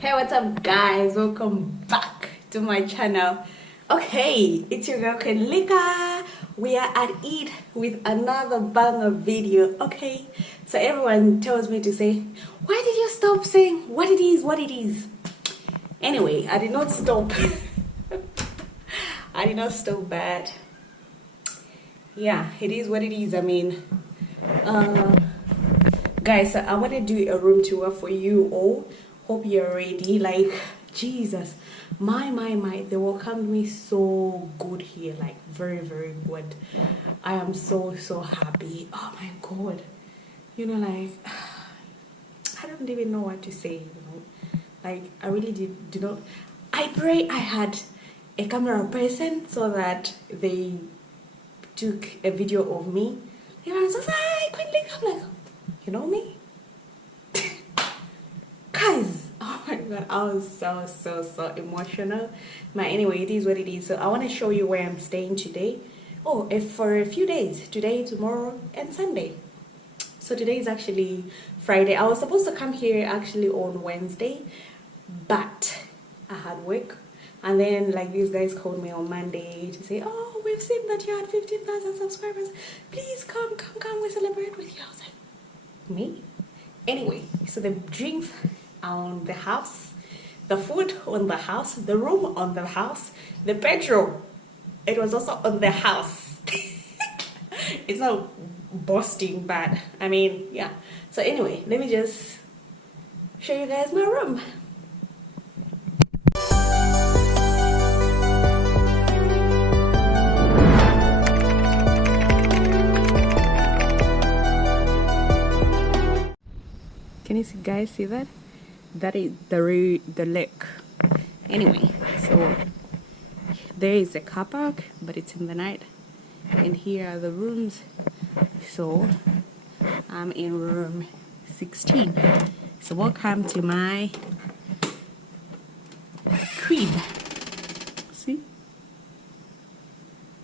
Hey, what's up guys? Welcome back to my channel. Okay, it's your girl Kenlika. We are at it with another banger video. Okay, so everyone tells me to say, why did you stop saying what it is? Anyway, I did not stop. I did not stop, but yeah, it is what it is. I mean, guys, I want to do a room tour for you all. Hope you're ready. Like, Jesus, my, they welcomed me so good here, like very good. I am so happy. Oh my God, you know, like, I don't even know what to say, you know. Like, I really did not. I pray I had a camera person so that they took a video of me. And I was just like, I'm like, you know me? Guys, oh my God, I was so emotional. But anyway, it is what it is. So I want to show you where I'm staying today. Oh, for a few days, today, tomorrow, and Sunday. So today is actually Friday. I was supposed to come here actually on Wednesday, but I had work. And then, like, these guys called me on Monday to say, oh, we've seen that you had 15,000 subscribers. Please come, we celebrate with you. I was like, me? Anyway, so the drinks on the house, the food on the house, the room on the house, the bedroom, it was also on the house. It's not boasting, but I mean, yeah. So anyway, let me just show you guys my room. Can you guys see that? That is the lake. Anyway, so there is a car park, but it's in the night. And here are the rooms. So I'm in room 16. So welcome to my crib. See?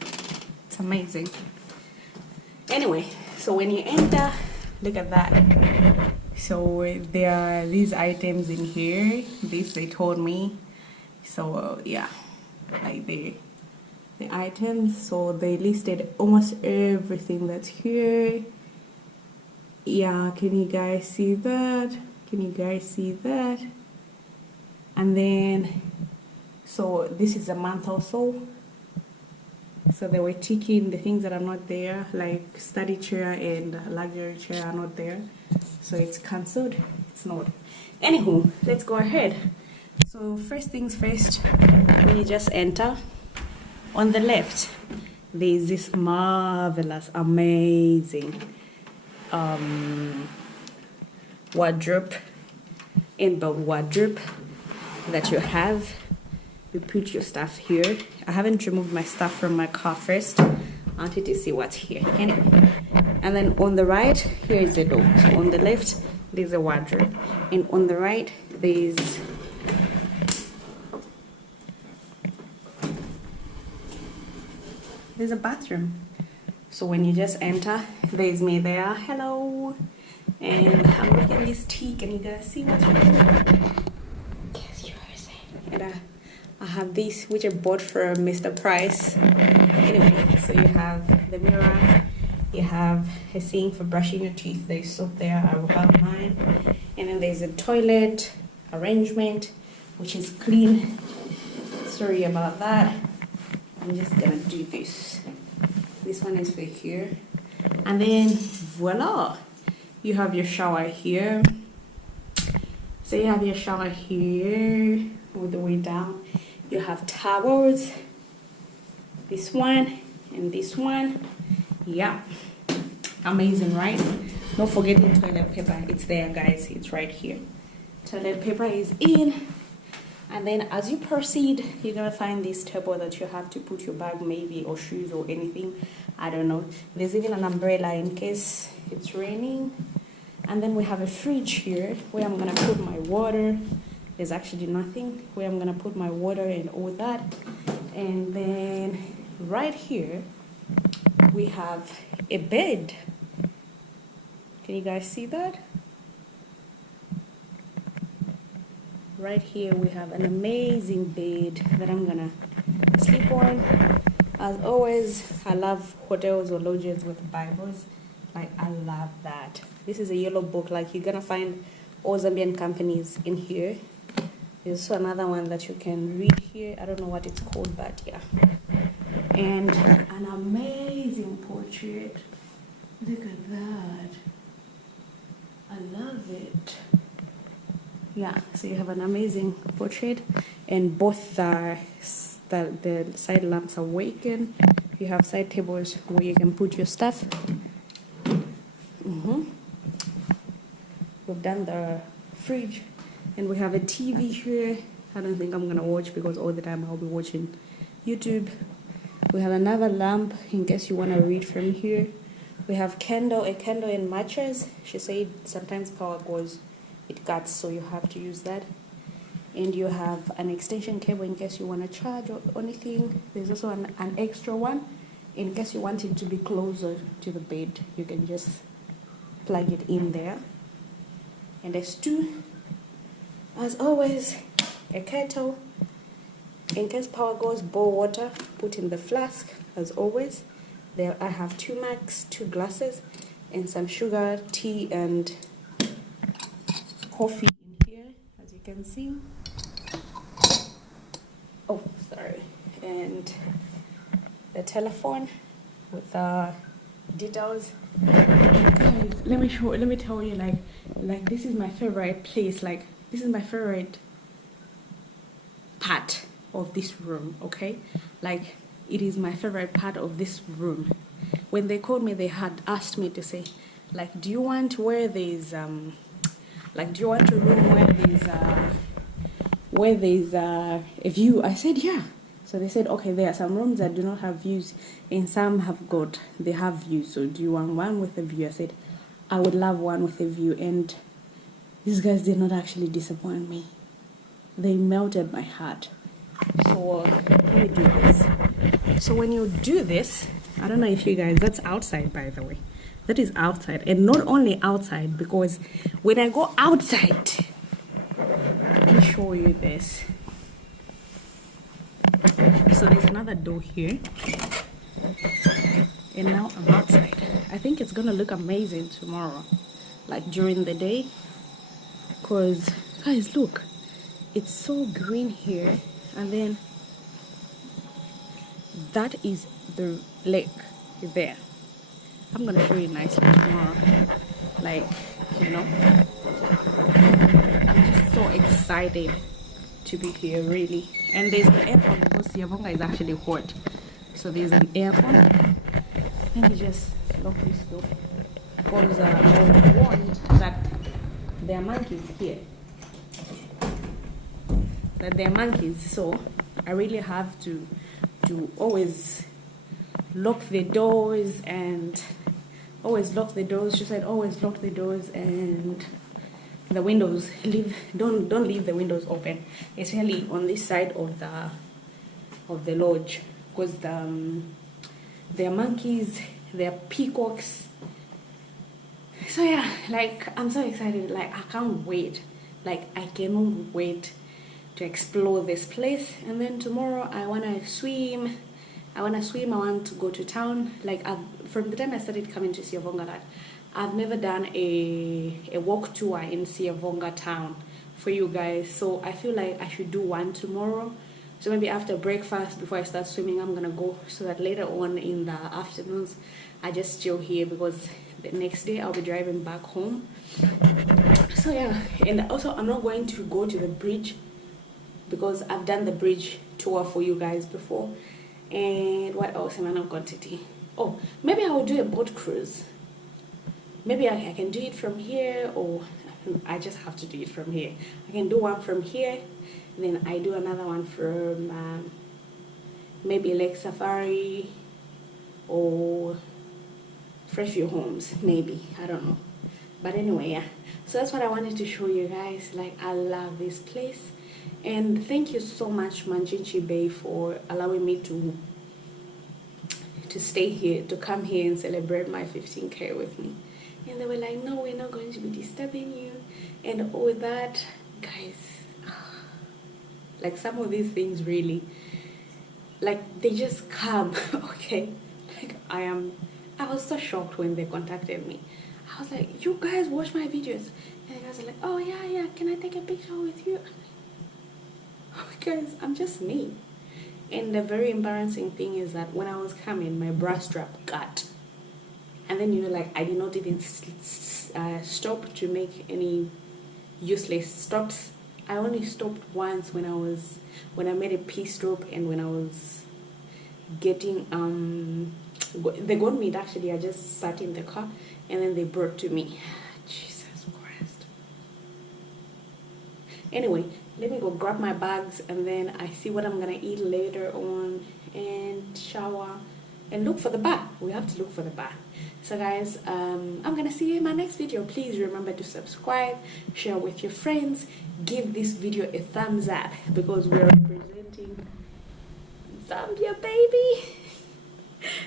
It's amazing. Anyway, so when you enter, look at that. So there are these items in here. This they told me. So yeah, like the items. So they listed almost everything that's here. Yeah, can you guys see that? Can you guys see that? And then, so this is a month or so. So they were ticking the things that are not there, like study chair and luxury chair are not there. So it's cancelled. It's not. Anywho, let's go ahead. So first things first, when you just enter, on the left, there's this marvelous, amazing wardrobe, inbuilt wardrobe that you have. You put your stuff here. I haven't removed my stuff from my car first. I wanted to see what's here. Anyway. And then on the right, here is the door. So on the left, there's a wardrobe. And on the right, there's a bathroom. So when you just enter, there's me there. Hello. And I'm making this tea. Can you guys see what's here? Yes, yours. And I have this, which I bought from Mr. Price. Anyway, so you have the mirror, you have a sink for brushing your teeth. There's soap there, I will have mine. And then there's a toilet arrangement, which is clean. Sorry about that. I'm just gonna do this. This one is for here. And then voila, you have your shower here. So you have your shower here, all the way down. You have towels, this one and this one. Yeah, amazing, right? Don't forget the toilet paper. It's there, guys. It's right here. Toilet paper is in. And then as you proceed, you're gonna find this table that you have to put your bag maybe, or shoes or anything. I don't know. There's even an umbrella in case it's raining. And then we have a fridge here where I'm gonna put my water. There's actually nothing, where I'm gonna put my water and all that. And then right here we have a bed. Can you guys see that? right here we have an amazing bed that I'm gonna sleep on. As always, I love hotels or lodges with Bibles. Like, I love that. This is a yellow book. Like, you're gonna find all Zambian companies in here. There's also another one that you can read here. I don't know what it's called, but yeah. And an amazing portrait. Look at that. I love it. Yeah, so you have an amazing portrait, and both the side lamps are working. You have side tables where you can put your stuff. We've done the fridge, and we have a TV here. I don't think I'm gonna watch because all the time I'll be watching YouTube. We have another lamp in case you want to read from here. We have a candle and matches. She said sometimes power goes, it cuts, so you have to use that. And you have an extension cable in case you want to charge or anything. There's also an extra one in case you want it to be closer to the bed. You can just plug it in there. And there's two. As always, a kettle. In case power goes, boil water, put in the flask. As always, there I have 2 mugs, 2 glasses, and some sugar, tea, and coffee in here, as you can see. Oh, sorry. And the telephone with details. Guys, let me tell you, like this is my favorite place. Like, this is my favorite part of this room, okay? Like, it is my favorite part of this room. When they called me, they had asked me to say, like, do you want where there's like, do you want a room where there's a view? I said, yeah. So they said, okay, there are some rooms that do not have views, and some they have views. So do you want one with a view? I said, I would love one with a view. And these guys did not actually disappoint me. They melted my heart. So let me do this. So when you do this, I don't know if you guys, that's outside, by the way. That is outside. And not only outside, because when I go outside, let me show you this. So there's another door here. And now I'm outside. I think it's gonna look amazing tomorrow, like during the day. Because, guys, look, it's so green here. And then that is the lake there. I'm gonna show you nicely tomorrow. Like, you know, I'm just so excited to be here, really. And there's an aircon because Siyavonga is actually hot. So there's an aircon. Let me just lock this door. Because I was warned that there are monkeys here. That there are monkeys, so I really have to always lock the doors and always lock the doors. She said always lock the doors and the windows. Don't leave the windows open, especially on this side of the lodge, because there are monkeys, there are peacocks. So yeah, like, I'm so excited. Like, I can't wait. Like, I cannot wait to explore this place. And then tomorrow I want to swim. I want to go to town. Like, from the time I started coming to Siyavonga, I've never done a walk tour in Siyavonga town for you guys. So I feel like I should do one tomorrow. So maybe after breakfast, before I start swimming, I'm gonna go, so that later on in the afternoons I just chill here, because the next day I'll be driving back home. So yeah, and also I'm not going to go to the bridge because I've done the bridge tour for you guys before. And what else am I not going to do? Oh, maybe I will do a boat cruise. Maybe I can do it from here, or I just have to do it from here. I can do one from here, and then I do another one from maybe Lake Safari or Freshview Homes, maybe, I don't know. But anyway, yeah, so that's what I wanted to show you guys. Like, I love this place. And thank you so much, Manchinchi Bay, for allowing me to stay here, to come here and celebrate my 15K with me. And they were like, no, we're not going to be disturbing you and all that. Guys, Like some of these things really, like they just come. Okay, like I was so shocked when they contacted me. I was like, you guys watch my videos, and the guys are like, oh yeah, can I take a picture with you? I'm like, oh, guys, I'm just me. And the very embarrassing thing is that when I was coming, my bra strap cut, and then like I did not even stop to make any useless stops. I only stopped once when I made a pee stop, and when I was getting they got me actually. I just sat in the car, and then they brought to me. Jesus Christ. Anyway, let me go grab my bags, and then I see what I'm gonna eat later on, and shower and look for the bar. We have to look for the bar. So guys, I'm gonna see you in my next video. Please remember to subscribe, share with your friends, give this video a thumbs up, because we're representing Zambia, baby.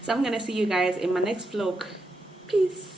So I'm gonna see you guys in my next vlog. Peace.